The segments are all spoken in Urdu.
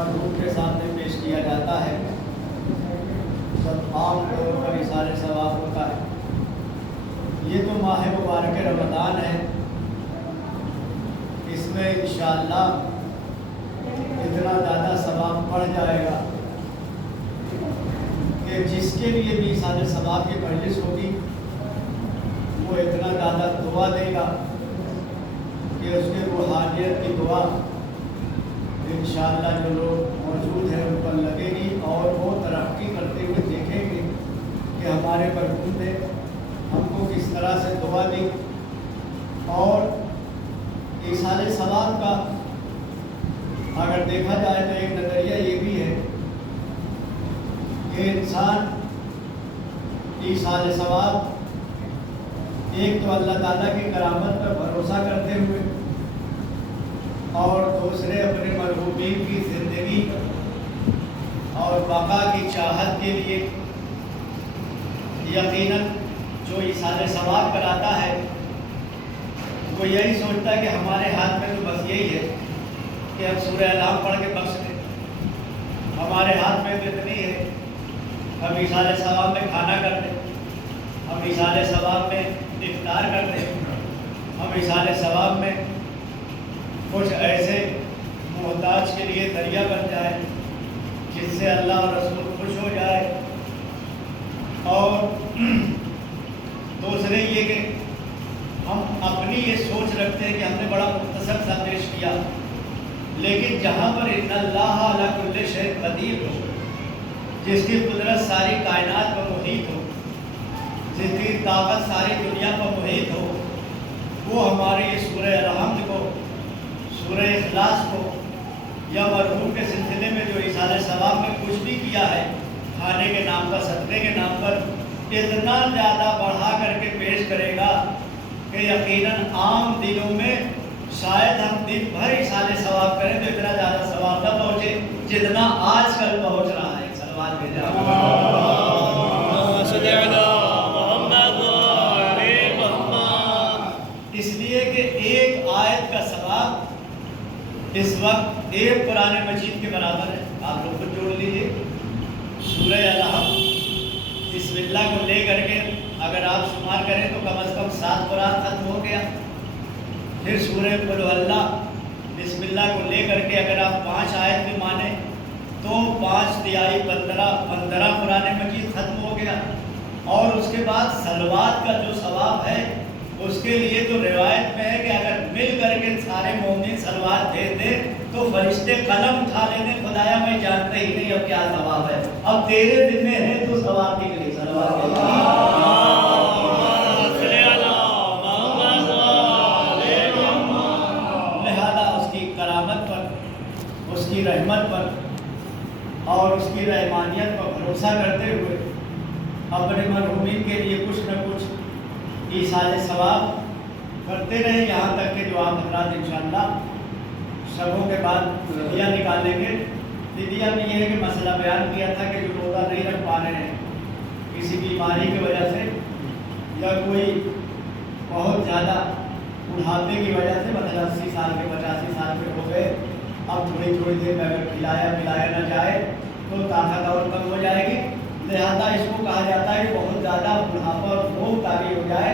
مرحوم کے سامنے پیش کیا جاتا ہے، سب عام طور پر اظہار ثواب ہوتا ہے۔ یہ تو ماہ مبارک رمضان ہے، اس میں انشاءاللہ اتنا زیادہ ثواب بڑھ جائے گا کہ جس کے لیے بھی اظہار ثواب کی مجلس ہوگی وہ اتنا زیادہ دعا دے گا کہ اس کے روحانیت کی دعا انشاءاللہ جو لوگ موجود ہیں ان پر لگے گی اور وہ ترقی کرتے ہوئے دیکھیں گے کہ ہمارے مرحوم نے ہم کو کس طرح سے دعا دی۔ اور ایصال ثواب کا اگر دیکھا جائے تو ایک نظریہ یہ بھی ہے کہ انسان ایصال ثواب ایک تو اللہ تعالیٰ کی کرامت پر بھروسہ کرتے ہوئے اور دوسرے اپنے مرحومین کی زندگی اور بقا کی چاہت کے لیے یقیناً جو ایصال ثواب کراتا ہے وہ یہی سوچتا ہے کہ ہمارے ہاتھ میں تو بس یہی ہے کہ ہم سورہ العام پڑھ کے بخش دیں، ہمارے ہاتھ میں تو اتنی ہے ہم ایصال ثواب میں کھانا کر دیں، ہم ایصال ثواب میں افطار کر دیں، ہم ایصال ثواب میں کچھ ایسے محتاج کے لیے ذریعہ بن جائے جس سے اللہ اور رسول خوش ہو جائے۔ اور دوسرے یہ کہ ہم اپنی یہ سوچ رکھتے ہیں کہ ہم نے بڑا مختصر سا پیش کیا، لیکن جہاں پر ان اللہ علی کل شیء قدیر ہو، جس کی قدرت ساری کائنات پر محیط ہو، جس کی طاقت ساری دنیا پر محیط ہو، وہ ہمارے یہ سورہ الحمد کو، سورہ اخلاص کو یا مرحوم کے سلسلے میں جو ایصال ثواب میں کچھ بھی کیا ہے کھانے کے نام پر، صدقے کے نام پر، اتنا زیادہ بڑھا کر کے پیش کرے گا کہ یقیناً عام دنوں میں شاید ہم دن بھر ایصال ثواب کریں تو اتنا زیادہ ثواب نہ پہنچے جتنا آج کل پہنچ رہا ہے۔ صلوات بھیجا اس لیے کہ ایک آیت کا ثواب اس وقت ایک قرآن مجید کے برابر ہے۔ آپ لوگ خود جوڑ لیجیے، سورہ الحمد بسم اللہ کو لے کر کے اگر آپ شمار کریں تو کم از کم 7 قرآن ختم ہو گیا۔ پھر سورہ قل اللہ بسم اللہ کو لے کر کے اگر آپ 5 آیت بھی مانیں تو 5 تیائی 15 قرآن مجید ختم ہو گیا۔ اور اس کے بعد صلوات کا جو ثواب ہے اس کے لیے تو روایت میں ہے کہ اگر مل کر کے سارے مومنین صلوات دے دیں تو فرشتے قلم اٹھا لیتے، خدایا میں جانتا ہی نہیں اب کیا ثواب ہے، اب تیرے دل میں ہے تو ثواب کے لیے صلوات لہذا اس کی کرامت پر، اس کی رحمت پر اور اس کی رحمانیت پر بھروسہ کرتے ہوئے اپنے مرحومین کے لیے کچھ نہ کچھ ایصال ثواب کرتے رہے، یہاں تک کہ جو آپ حضرات انشاءاللہ شبوں کے بعد فدیہ نکالیں گے۔ فدیہ میں یہ ہے کہ مسئلہ بیان کیا تھا کہ جو روزہ نہیں رکھ پا رہے ہیں کسی بیماری کی وجہ سے یا کوئی بہت زیادہ بڑھاپے کی وجہ سے، مطلب 80 سال کے 85 سال کے ہو گئے، اب تھوڑی دیر میں اگر کھلایا نہ جائے تو طاقت اور کم ہو جائے گی، لہذا اس کو کہا جاتا ہے کہ بہت زیادہ بڑھاپا اور بھوک طاری ہو جائے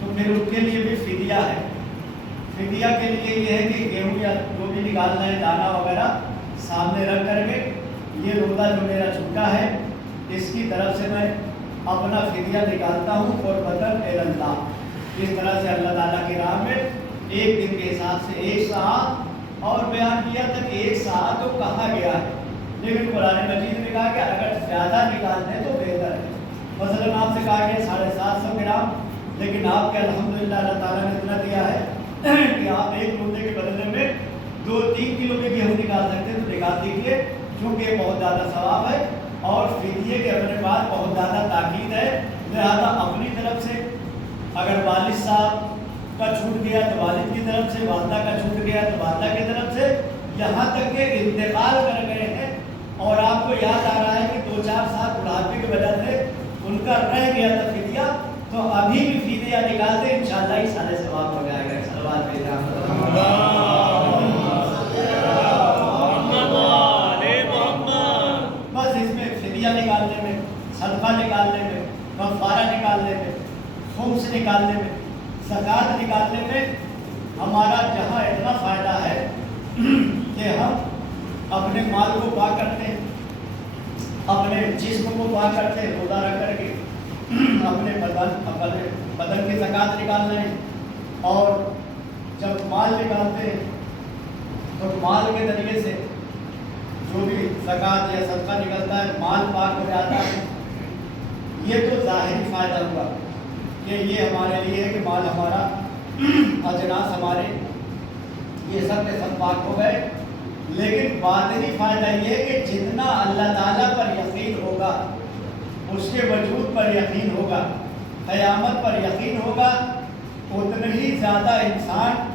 تو پھر ان کے لیے بھی فدیہ ہے۔ فدیہ کے لیے یہ ہے کہ گیہوں یا جو بھی نکالنا ہے دانہ وغیرہ سامنے رکھ کر کے یہ روزہ جو میرا چھوٹا ہے اس کی طرف سے میں اپنا فدیہ نکالتا ہوں قربتاً الی اللہ۔ اس طرح سے اللہ تعالیٰ کی راہ میں ایک دن کے حساب سے 1 ساعت، اور بیان کیا تھا کہ 1 ساعت تو کہا گیا ہے لیکن قرآن مجید نے کہا کہ اگر زیادہ نکالتے ہیں تو بہتر ہے۔ مثلاً آپ سے کہا گیا 750 گرام، لیکن آپ کے الحمدللہ اللہ تعالیٰ نے اتنا دیا ہے کہ آپ ایک روزے کے بدلے میں 2-3 کلو کے گیہوں نکال سکتے ہیں تو نکال دیجیے، چونکہ یہ بہت زیادہ ثواب ہے اور فدیے کے اپنے پاس بہت زیادہ تاکید ہے۔ لہذا اپنی طرف سے اگر والد صاحب کا چھوٹ گیا تو والد کی طرف سے، والدہ کا چھوٹ گیا تو والدہ کی طرف سے، یہاں تک کہ انتقال کر گئے ہیں اور آپ کو یاد آ رہا ہے کہ 2-4 سال بڑھاپے کی وجہ سے ان کا رہ گیا تھا فدیہ، تو ابھی بھی فدیہ نکالتے انشاءاللہ ایصال ثواب ہو جائے گا۔ صلوات بھیجا نکالنے میں، زکوٰۃ نکالنے میں ہمارا جہاں اتنا فائدہ ہے کہ ہم اپنے مال کو پاک کرتے ہیں، اپنے جسم کو پاک کرتے ہیں، روزہ رکھ کر کے اپنے بدن کی زکوٰۃ نکال رہے ہیں، اور جب مال نکالتے ہیں تو مال کے ذریعے سے جو بھی زکوٰۃ یا صدقہ نکلتا ہے مال پاک ہو جاتا ہے۔ یہ تو ظاہری فائدہ ہوا کہ یہ ہمارے لیے ہے کہ مال ہمارا، اجناس ہمارے یہ سب کے سب پاک ہو گئے، لیکن باطنی فائدہ یہ ہے کہ جتنا اللہ تعالیٰ پر یقین ہوگا، اس کے وجود پر یقین ہوگا، قیامت پر یقین ہوگا، اتنا ہی زیادہ انسان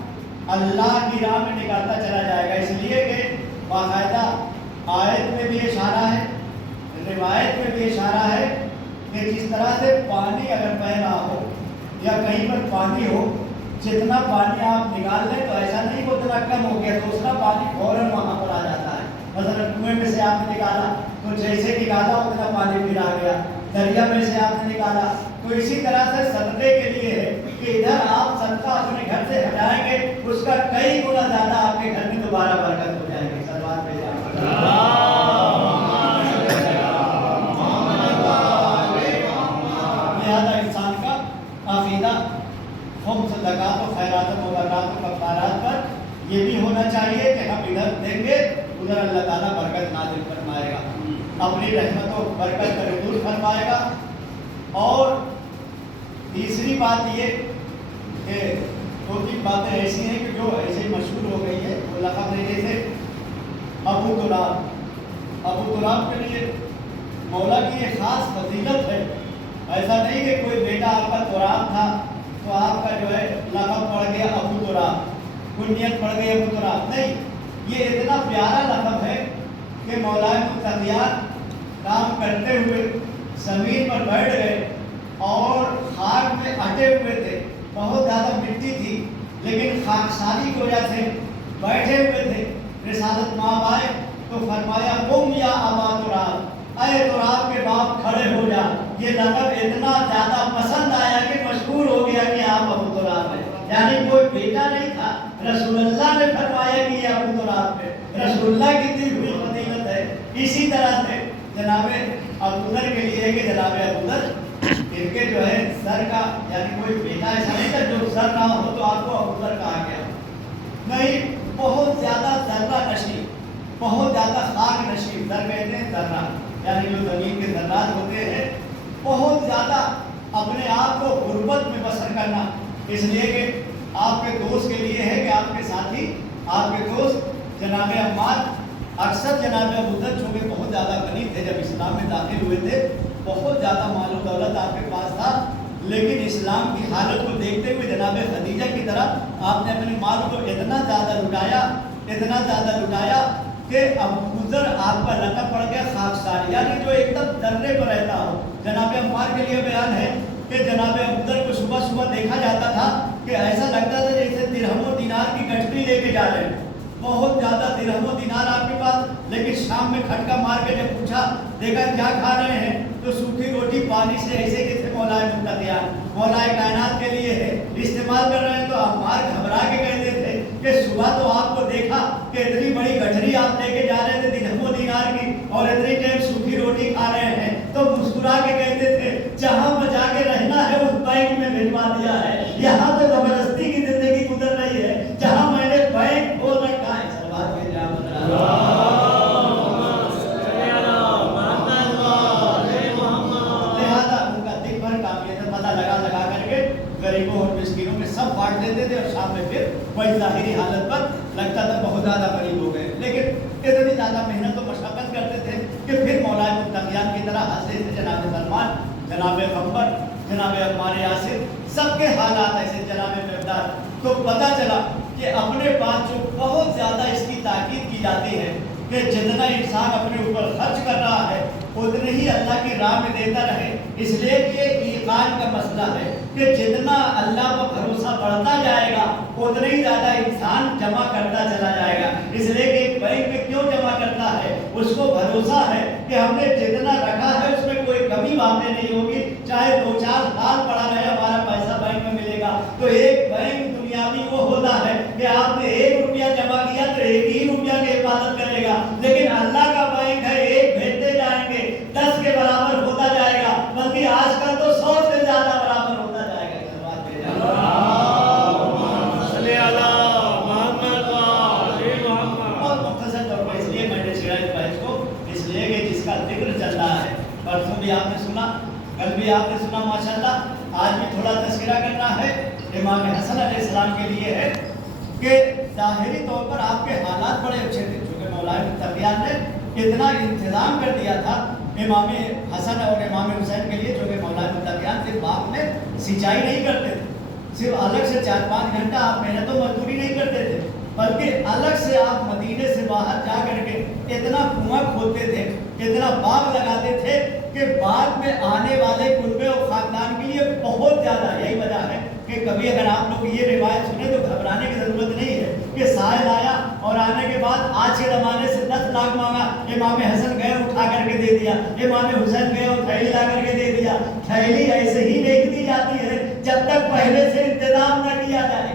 اللہ کی راہ میں نکالتا چلا جائے گا۔ اس لیے کہ باقاعدہ آیت میں بھی اشارہ ہے، روایت میں بھی اشارہ ہے کہ جس طرح سے پانی اگر بہہ رہا ہو یا کہیں پر پانی ہو، جتنا پانی آپ نکال لیں تو ایسا نہیں کہ اتنا کم ہو گیا، دوسرا پانی فوراً وہاں پر آ جاتا ہے۔ مثلا کنویں میں سے آپ نے نکالا تو جیسے نکالا اتنا پانی پھر آ گیا، دریا میں سے آپ نے نکالا، تو اسی طرح سے صدقے کے لیے ہے کہ ادھر آپ صدقہ اپنے گھر سے ہٹائیں گے، اس کا کئی گنا زیادہ آپ کے گھر میں دوبارہ برکت ہو جائے گی۔ صلوات بھیجا انسان کا عقیدہ خمس زکوٰۃ و خیرات و برکات و کفارات پر یہ بھی ہونا چاہیے کہ ہم ادھر دیں گے ادھر اللہ تعالیٰ برکت نازل فرمائے گا، اپنی رحمت و برکت کا نزول فرمائے گا۔ اور تیسری بات یہ کہ دو تین باتیں ایسی ہیں کہ جو ایسے مشہور ہو گئی ہے، وہ لقب ہے جیسے ابو تراب کے لیے مولا کی ایک خاص فضیلت ہے۔ ایسا نہیں کہ کوئی بیٹا آپ کا تراب تھا تو آپ کا جو ہے لقب پڑ گیا ابو تراب، کنیت پڑ گئی ابو تراب، نہیں، یہ اتنا پیارا لقب ہے کہ مولا متقیان کام کرتے ہوئے زمین پر بیٹھ گئے اور خاک میں اٹے ہوئے تھے، بہت زیادہ مٹی تھی لیکن خاکساری کی وجہ سے بیٹھے ہوئے تھے۔ رسالت ماں آئے تو فرمایا قم یا ابا تراب، اے تراب کے باپ کھڑے ہو جا۔ یہ لقب اتنا زیادہ پسند آیا کہ مشہور ہو گیا کہ آپ ابو تراب ہیں، یعنی کوئی بیٹا نہیں تھا، رسول اللہ نے فرمایا کہ یہ ابو تراب ہے، رسول اللہ کی دی ہوئی فضیلت ہے۔ اسی طرح سے جناب ابوذر کے لیے کہ جناب ابوذر ان کے جو ہے سر کا، یعنی کوئی بیٹا ایسا نہیں تھا جو سر نہ ہو تو آپ کو ابوذر کہا گیا، نہیں، بہت زیادہ ذرہ نشین، بہت زیادہ خاک نشین، ذر کہتے ہیں ذرہ، یعنی جو زمین کے ذرات ہوتے ہیں، بہت زیادہ اپنے آپ کو غربت میں بسر کرنا، اس لیے کہ آپ کے دوست کے لیے ہے کہ آپ کے ساتھی، آپ کے دوست جناب عمار، اکثر جناب ابوذر چونکہ بہت زیادہ غنی تھے، جب اسلام میں داخل ہوئے تھے بہت زیادہ مال و دولت آپ کے پاس تھا، لیکن اسلام کی حالت کو دیکھتے ہوئے جناب خدیجہ کی طرح آپ نے اپنے مال کو اتنا زیادہ لٹایا کہ ابوذر آپ کا لقب پڑ گیا خاکسار، یعنی جو ایک دم درے پر رہتا ہو۔ جناب عمار کے لیے بیان ہے کہ جناب ابوذر کو صبح صبح دیکھا جاتا تھا کہ ایسا لگتا تھا جیسے درہم و دینار کی گٹھری لے کے جا رہے ہیں، بہت زیادہ درہم و دینار آپ کے پاس، لیکن شام میں کھٹکا مار کے جب پوچھا دیکھا کیا کھا رہے ہیں تو سوکھی روٹی پانی سے ایسے کہ مولا متقیان مولا کائنات کے لیے ہے استعمال کر رہے ہیں۔ تو عمار گھبرا کے کہتے تھے کہ صبح تو آپ کو دیکھا کہ اتنی بڑی گٹھری آپ لے کے جا رہے تھے درہم و دینار کی اور اتنی ٹائم سوکھی روٹی کھا رہے ہیں، تو مسکرا کے کہتے تھے جہاں بچا کے رہنا ہے اس بینک میں بھجوا دیا ہے، یہاں تو زبردستی کی زندگی گزر رہی ہے، جہاں میں نے بینک کھول رکھا ہے۔ سلوات کے جام غریبوں اور مسکینوں میں سب بانٹ دیتے تھے اور شام میں پھر وہی ظاہری حالت پر لگتا تھا بہت زیادہ غریب ہو گئے، لیکن اتنی زیادہ محنت و مشقت کرتے تھے کہ پھر مولا متقیان کی طرح ہنستے تھے۔ جناب سلمان، جناب غمبر، جناب عمار یاسر، سب کے حالات ایسے، جناب مقدار، تو پتہ چلا کہ اپنے پاس جو بہت زیادہ اس کی تاکید کی جاتی ہے کہ جتنا انسان اپنے اوپر خرچ کر رہا ہے اتنے ہی اللہ کی راہ میں دیتا رہے، اس لیے کہ یہ ایقان کا مسئلہ ہے کہ جتنا اللہ پر بھروسہ بڑھتا جائے گا اتنا ہی زیادہ انسان جمع کرتا چلا جائے گا۔ اس لیے کہ ایک بینک میں کیوں جمع کرتا ہے؟ اس کو بھروسہ ہے کہ ہم نے جتنا رکھا ہے اس میں کوئی کمی واقع نہیں ہوگی، چاہے 2-4 سال پڑا رہے ہمارا پیسہ کہ آپ نے 1 روپیہ جمع کیا تو 1 ہی روپیہ کی حفاظت کرے گا، لیکن اللہ کا بینک ہے 1 بھیجتے جائیں گے 10 کے برابر ہوتا جائے گا، بلکہ آج کل تو 100 سے زیادہ برابر ہوتا جائے گا۔ صلی اللہ محمد اور مختصر طور پر اس لیے میں نے چھیڑا اس بحث کو، اس لیے کہ جس کا ذکر چل رہا ہے، پرسوں بھی آپ نے سنا، کل بھی آپ نے سنا ماشاءاللہ، آج بھی تھوڑا تذکرہ کرنا ہے۔ امام حسن علیہ السلام کے لیے ہے کہ ظاہری طور پر آپ کے حالات بڑے اچھے تھے، چونکہ مولا متقیان نے اتنا انتظام کر دیا تھا امام حسن اور امام حسین کے لیے، جو کہ مولا متقیان صرف باغ میں سینچائی نہیں کرتے تھے، صرف الگ سے 4-5 گھنٹہ آپ محنت و مزدوری نہیں کرتے تھے، بلکہ الگ سے آپ مدینے سے باہر جا کر کے اتنا کنواں کھودتے تھے، اتنا باغ لگاتے تھے کہ باغ میں آنے والے کنبے اور خاندان کے لیے بہت زیادہ، یہی وجہ ہے کہ کبھی اگر آپ لوگ یہ روایت سنیں تو گھبرانے کی ضرورت نہیں ہے کہ سائل آیا اور آنے کے بعد آج کے زمانے سے 10 لاکھ مانگا، امام حسن گئے اٹھا کر کے دے دیا، امام حسین گئے اور تھیلی لا کر کے دے دیا۔ تھیلی ایسے ہی نہیں دی جاتی ہے جب تک پہلے سے انتظام نہ کیا جائے۔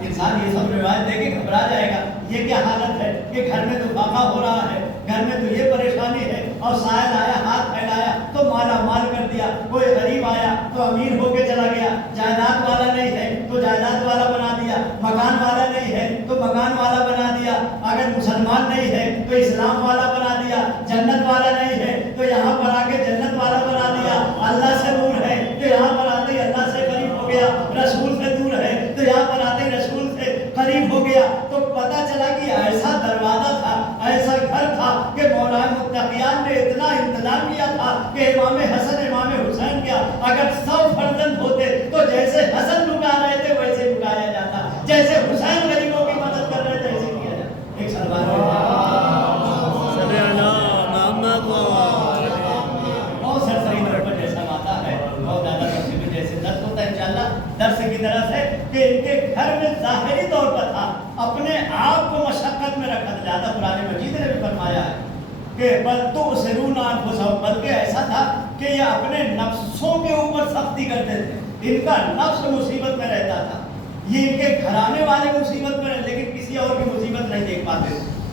انسان یہ سب روایت دے کے گھبرا جائے گا، یہ کیا حالت ہے کہ گھر میں تو فاقہ ہو رہا ہے، گھر میں تو یہ پریشانی ہے، اور سائل آیا ہاتھ پھیلایا تو مالا مال کر دیا، کوئی غریب آیا تو امیر ہو کے چلا گیا، جائیداد والا نہیں ہے تو جائیداد والا بنا دیا، مکان والا نہیں ہے تو مکان والا بنا دیا، اگر مسلمان نہیں ہے تو اسلام والا بنا دیا، جنت والا نہیں ہے تو یہاں پر آ کے جنت والا بنا دیا، اللہ سے دور ہے تو یہاں پر آتے ہی اللہ سے قریب ہو گیا، رسول سے دور ہے تو یہاں پر آتے ہی رسول سے قریب ہو گیا۔ تو پتہ چلا کہ ایسا دروازہ تھا، ایسا گھر تھا کہ مولا متقیان نے اتنا انتظام کیا تھا کہ امام حسن امام حسین کیا اگر 100 فرزند ہوتے تو جیسے حسن لٹا رہے تھے ویسے لٹایا جاتا، جیسے حسین غریبوں کی مدد کر رہے تھے ایسے کیا جاتا۔ ایک سلوات صلی اللہ محمد بہت سرسری طور پر جیسا آتا ہے، بہت زیادہ تفصیل میں جیسے درس ہوتا ہے انشاءاللہ درس کی طرح سے کہ ان کے گھر میں ظاہری طور پر تھا، اپنے آپ کو مشقت میں رکھا تھا، زیادہ قرآن مجید نے بھی فرمایا ہے کہ بل تؤثرون انفسکم، بلکہ ایسا تھا کہ یہ اپنے نفسوں کے اوپر سختی کرتے تھے، ان کا نفس مصیبت میں رہتا تھا، یہ ان کے گھرانے والے مصیبت میں رہتے لیکن کسی اور کی مصیبت نہیں دیکھ پاتے۔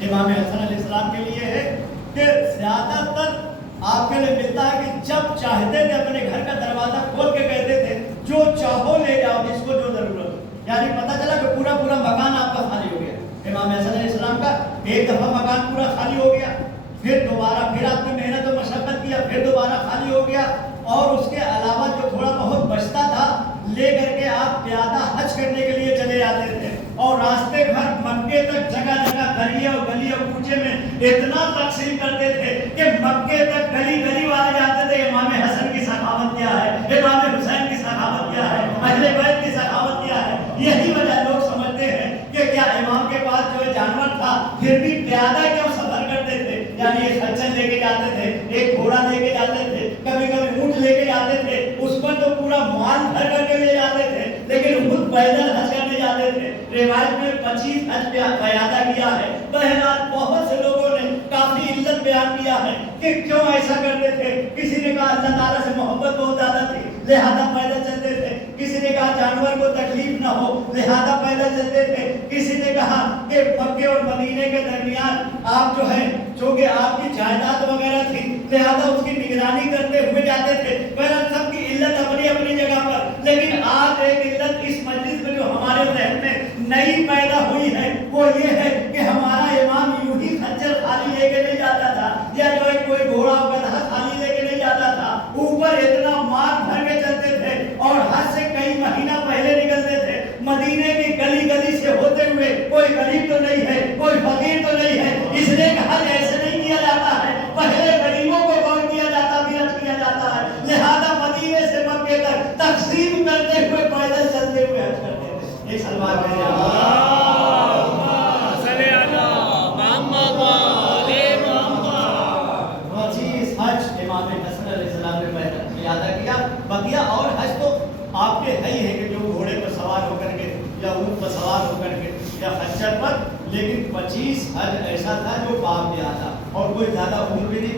امام حسن علیہ السلام کے لیے ہے کہ زیادہ تر آپ کے لیے ملتا ہے کہ جب چاہتے تھے اپنے گھر کا دروازہ کھول کے کہتے تھے جو چاہو لے جاؤ جس کو جو ضرورت، یعنی پتہ چلا کہ پورا مکان آپ کا خالی ہو گیا۔ امام حسن علیہ السلام کا ایک دفعہ مکان پورا خالی ہو گیا، پھر دوبارہ پھر آپ نے محنت و مشقت کیا، پھر دوبارہ خالی ہو گیا، اور اس کے علاوہ جو تھوڑا بہت بچتا تھا لے کر کے آپ پیادہ حج کرنے کے لیے چلے جاتے تھے، اور راستے بھر مکے تک جگہ جگہ گلیے اور گلی اور کوچے میں اتنا تقسیم کرتے تھے کہ مکے تک گلی گلی والے جاتے تھے امام حسن کی سخاوت کیا ہے، امام حسین کی سخاوت کیا ہے، اہل بیت کی سخاوت کیا ہے۔ یہی وجہ لوگ سمجھتے ہیں کہ کیا امام کے پاس جو جانور تھا پھر بھی پیادہ کیوں سفر کرتے تھے، یعنی ایک خچر لے کے جاتے تھے، ایک گھوڑا لے کے جاتے تھے، کبھی کبھی اونٹ لے کے جاتے تھے، اس پر تو پورا مال بھر کر کے لے جاتے تھے، لیکن خود پیدل حج کرنے جاتے تھے۔ روایت میں 25 حج پیادہ کیا ہے۔ بہرحال بہت سے لوگوں نے کافی علت بیان کیا ہے کہ کیوں ایسا کرتے تھے۔ کسی نے کہا اللہ تعالیٰ سے محبت بہت زیادہ تھی لہذا پیدل چلتے تھے، کسی نے کہا جانور کو تکلیف نہ ہو لہذا پیدل چلتے تھے، کسی نے کہا کہ مکے اور مدینے کے درمیان آپ جو ہے چونکہ آپ کی جائیداد وغیرہ تھی لہذا اس کی نگرانی کرتے ہوئے جاتے تھے۔ بہرحال سب کی علت اپنی اپنی جگہ پر، لیکن آج ایک علت اس مجلس میں جو ہمارے ذہن میں نئی پیدا ہوئی ہے وہ یہ ہے کہ ہمارا امام یوں ہی خنجر خالی لے کے نہیں جاتا تھا، یا جو ہے کوئی گھوڑا گدھا خالی لے کے نہیں جاتا تھا، اوپر اتنا مال بھر کے چلتے تھے اور حج سے کئی مہینہ پہلے نکلتے تھے، مدینے کی گلی گلی سے ہوتے ہوئے، کوئی غریب تو نہیں ہے کوئی فقیر تو نہیں ہے، اس لیے کہ حج ایسے نہیں کیا جاتا ہے، پہلے غریبوں کو غور کیا جاتا پھر حج کیا جاتا ہے، لہذا مدینے سے مکے تک تقسیم کرتے ہوئے پیدل چلتے ہوئے حج کرتے تھے۔ ایک سلوات میں بقیہ اور حج تو آپ کے ہے ہی ہے کہ جو گھوڑے پر سوار ہو کر کے یا اونٹ پر سوار ہو کر کے یا خچر پر، لیکن 25 حج ایسا تھا جو باپ دیا تھا، اور کوئی زیادہ عمر بھی نہیں،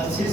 80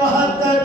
72